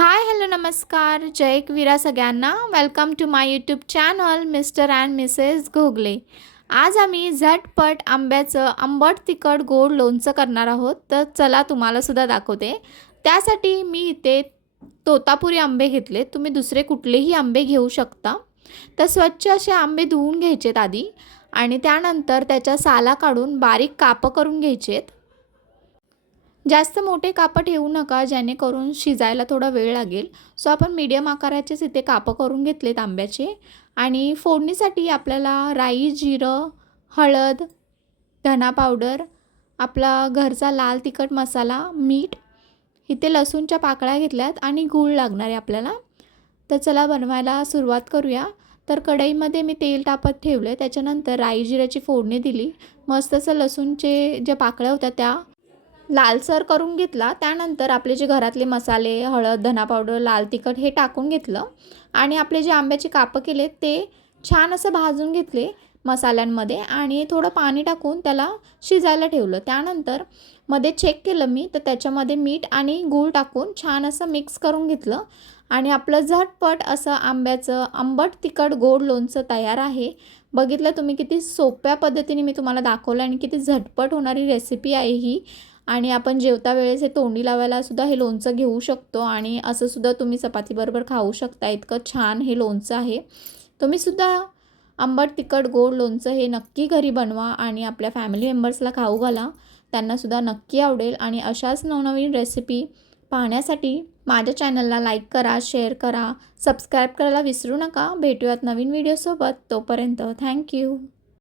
Hi hello नमस्कार जय एकविरा सगळ्यांना welcome to my YouTube channel mister and missus Ghogale आज आम्ही झटपट आंब्याचं आंबट तिखट गोड लोणचं करणार आहोत. तर चला तुम्हालासुद्धा दाखवते. त्यासाठी मी इथे तोतापुरी आंबे घेतले. तुम्ही दुसरे कुठलेही आंबे घेऊ शकता. तर स्वच्छ असे आंबे धुवून घ्यायचेत आधी. आणि त्यानंतर त्याच्या साला काढून बारीक कापं करून घ्यायचेत. जास्त मोठे कापं ठेवू नका जेणेकरून शिजायला थोडा वेळ लागेल. सो आपण मीडियम आकाराचेच इथे कापं करून घेतलेत आंब्याचे. आणि फोडणीसाठी आपल्याला राई जिरं हळद धना पावडर आपला घरचा लाल तिखट मसाला मीठ इथे लसूणच्या पाकळ्या घेतल्यात आणि गूळ लागणार आहे आपल्याला. तर चला बनवायला सुरुवात करूया. तर कढईमध्ये मी तेल तापत ठेवलं त्याच्यानंतर राई जिऱ्याची फोडणी दिली. मस्त असं लसूणचे ज्या पाकळ्या होत्या त्या लालसर करून घेतला. त्यानंतर आपले जे घरातले मसाले हळद धना पावडर लाल तिखट हे टाकून घेतलं. आणि आपले जे आंब्याचे कापं केले ते छान असं भाजून घेतले मसाल्यांमध्ये आणि थोडं पाणी टाकून त्याला शिजायला ठेवलं. त्यानंतरमध्ये चेक केलं मी तर त्याच्यामध्ये मीठ आणि गूळ टाकून छान असं मिक्स करून घेतलं. आणि आपलं झटपट असं आंब्याचं आंबट तिखट गोड लोणचं तयार आहे. बघितलं तुम्ही किती सोप्या पद्धतीने मी तुम्हाला दाखवलं आणि किती झटपट होणारी रेसिपी आहे ही. आणि आपण जेवता वेळेस हे तोंडी लावायला सुद्धा हे लोणचं घेऊ शकतो आणि असं सुद्धा तुम्ही चपातीबरोबर खाऊ शकता. इतकं छान हे लोणचं आहे. तुम्हीसुद्धा आंबट तिखट गोड लोणचं हे नक्की घरी बनवा आणि आपल्या फॅमिली मेंबर्सला खाऊ घाला. त्यांनासुद्धा नक्की आवडेल आणि अशाच नवनवीन रेसिपी पाहण्यासाठी माझ्या चॅनलला लाईक करा शेअर करा सबस्क्राईब करायला विसरू नका. भेटूयात नवीन व्हिडिओसोबत तोपर्यंत थँक्यू